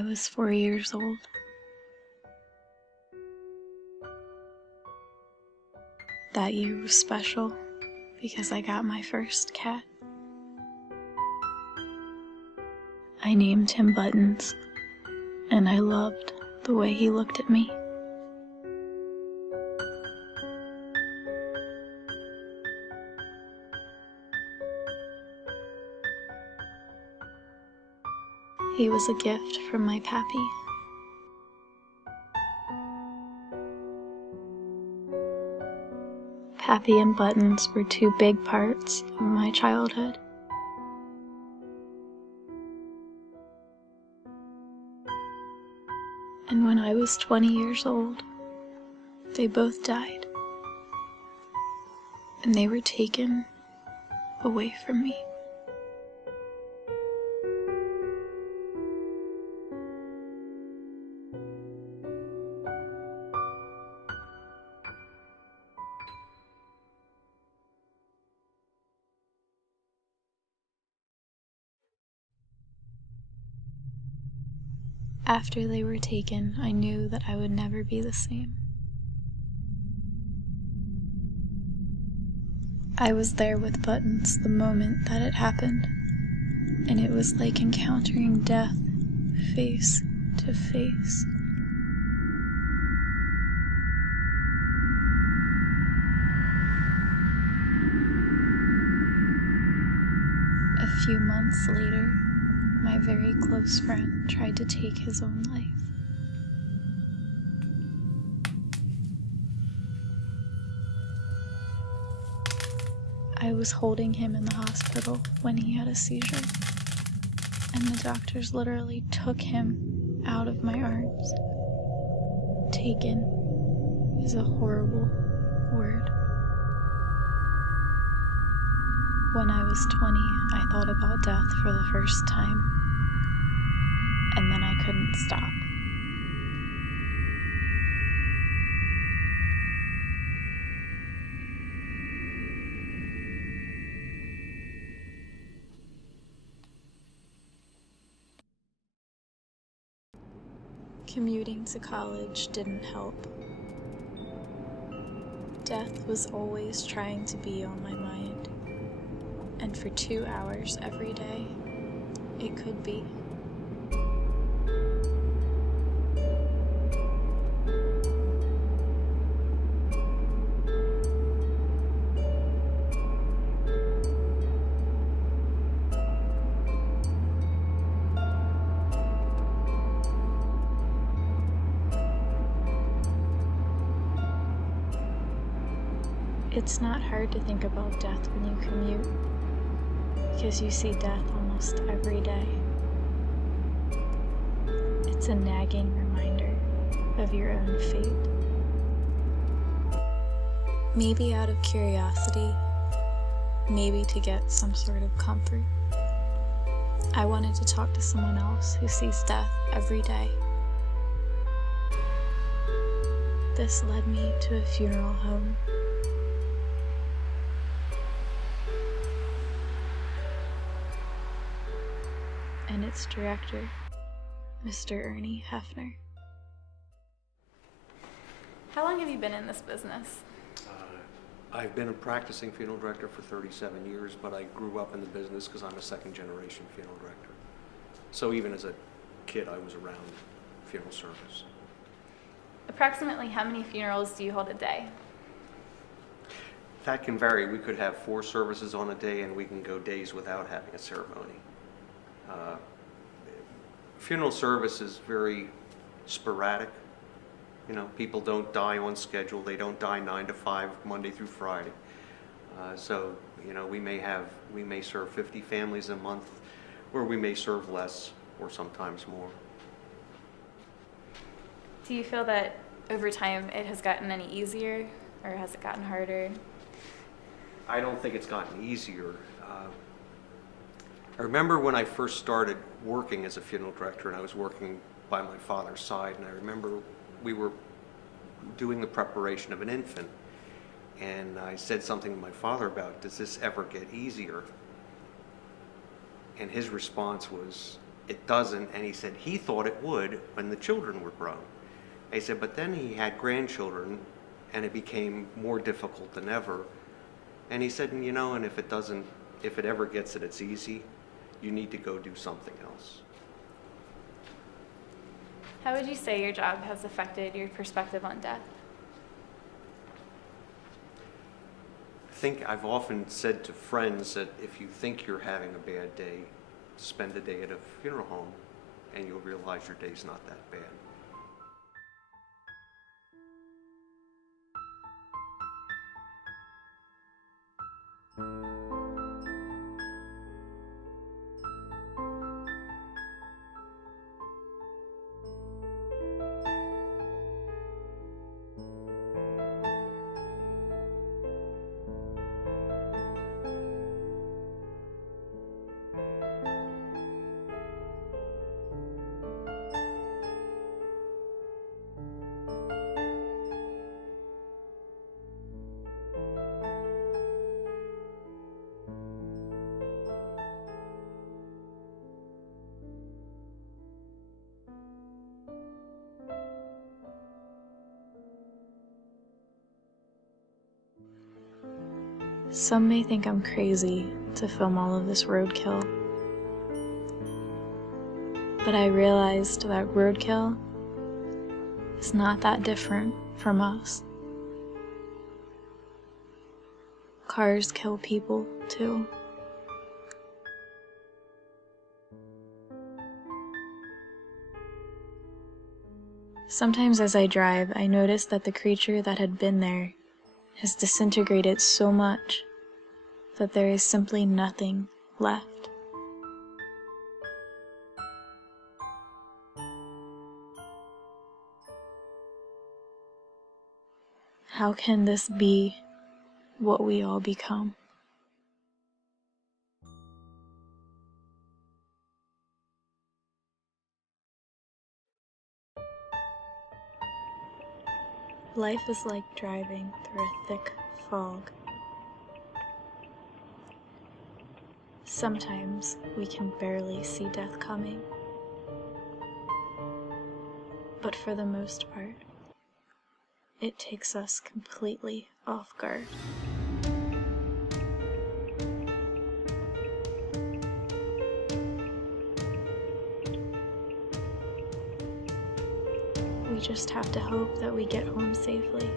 I was 4 years old. That year was special because I got my first cat. I named him Buttons, and I loved the way he looked at me. He was a gift from my pappy. Pappy and Buttons were two big parts of my childhood. And when I was 20 years old, they both died. And they were taken away from me. After they were taken, I knew that I would never be the same. I was there with Buttons the moment that it happened, and it was like encountering death face to face. A few months later, my very close friend tried to take his own life. I was holding him in the hospital when he had a seizure, and the doctors literally took him out of my arms. Taken is a horrible word. When I was 20, I thought about death for the first time, and then I couldn't stop. Commuting to college didn't help. Death was always trying to be on my mind, and for 2 hours every day, it could be. It's not hard to think about death when you commute, because you see death almost every day. It's a nagging reminder of your own fate. Maybe out of curiosity, maybe to get some sort of comfort, I wanted to talk to someone else who sees death every day. This led me to a funeral home. And its director, Mr. Ernie Hefner. How long have you been in this business? I've been a practicing funeral director for 37 years, but I grew up in the business because I'm a second-generation funeral director. So even as a kid, I was around funeral service. Approximately how many funerals do you hold a day? That can vary. We could have 4 services on a day, and we can go days without having a ceremony. Funeral service is very sporadic. You know, people don't die on schedule. They don't die 9 to 5, Monday through Friday. So, you know, we may serve 50 families a month, or we may serve less, or sometimes more. Do you feel that over time it has gotten any easier, or has it gotten harder? I don't think it's gotten easier. I remember when I first started working as a funeral director, and I was working by my father's side, and I remember we were doing the preparation of an infant, and I said something to my father about, does this ever get easier? And his response was, it doesn't. And he said he thought it would when the children were grown. And he said, but then he had grandchildren, and it became more difficult than ever. And he said, and if it ever gets that it's easy, you need to go do something else. How would you say your job has affected your perspective on death? I think I've often said to friends that if you think you're having a bad day, spend a day at a funeral home, and you'll realize your day's not that bad. Some may think I'm crazy to film all of this roadkill, but I realized that roadkill is not that different from us. Cars kill people too. Sometimes as I drive, I notice that the creature that had been there has disintegrated so much that there is simply nothing left. How can this be what we all become? Life is like driving through a thick fog. Sometimes we can barely see death coming, but for the most part, it takes us completely off guard. We just have to hope that we get home safely.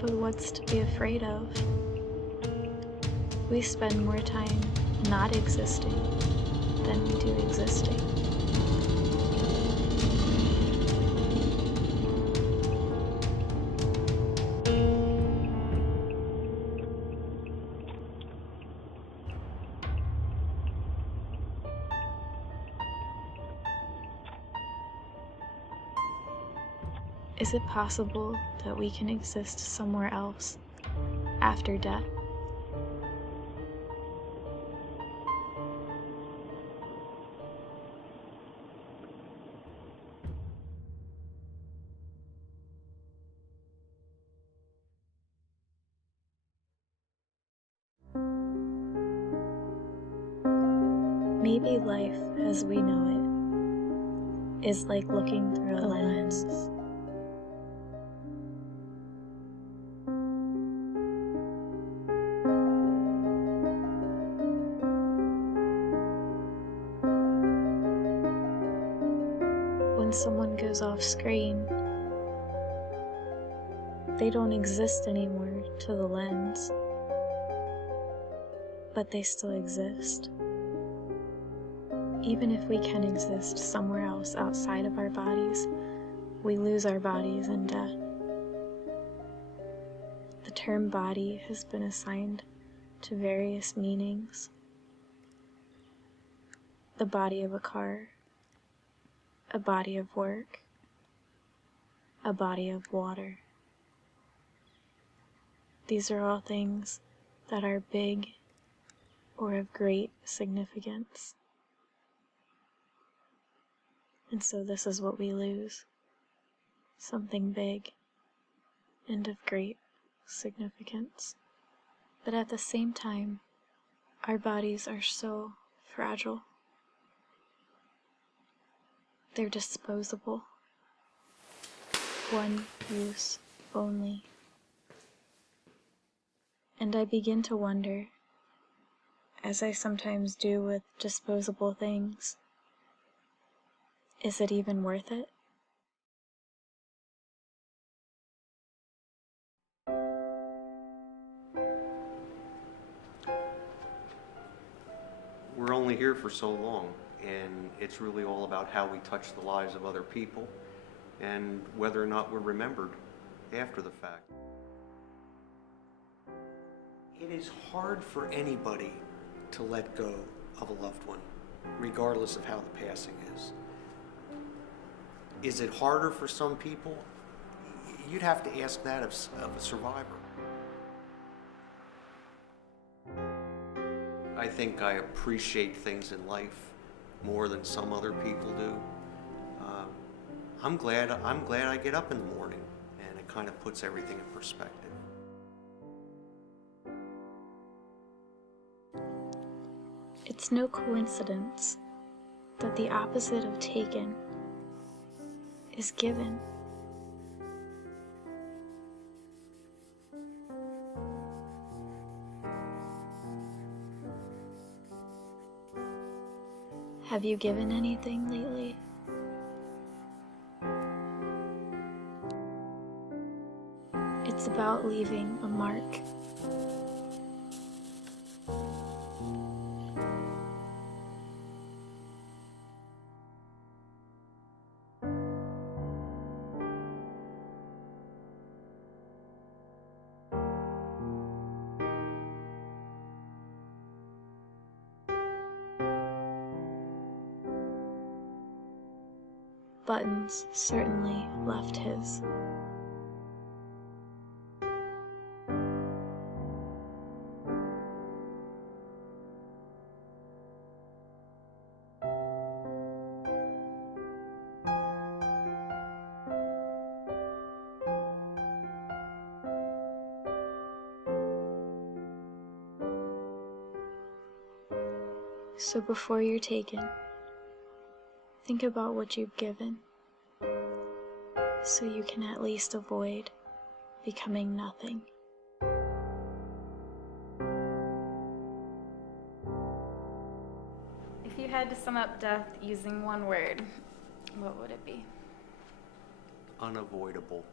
But what's to be afraid of? We spend more time not existing than we do existing. Is it possible that we can exist somewhere else after death? Maybe life as we know it is like looking through a lens. When someone goes off screen, they don't exist anymore to the lens, but they still exist. Even if we can exist somewhere else outside of our bodies, we lose our bodies in death. The term body has been assigned to various meanings. The body of a car, a body of work, a body of water. These are all things that are big or of great significance. And so this is what we lose, something big and of great significance. But at the same time, our bodies are so fragile. They're disposable, one use only. And I begin to wonder, as I sometimes do with disposable things, is it even worth it? We're only here for so long, and it's really all about how we touch the lives of other people and whether or not we're remembered after the fact. It is hard for anybody to let go of a loved one, regardless of how the passing is. Is it harder for some people? You'd have to ask that of a survivor. I think I appreciate things in life more than some other people do. I'm glad I get up in the morning, and it kind of puts everything in perspective. It's no coincidence that the opposite of taken is given. Have you given anything lately? It's about leaving a mark. Buttons certainly left his. So before you're taken, think about what you've given, so you can at least avoid becoming nothing. If you had to sum up death using one word, what would it be? Unavoidable.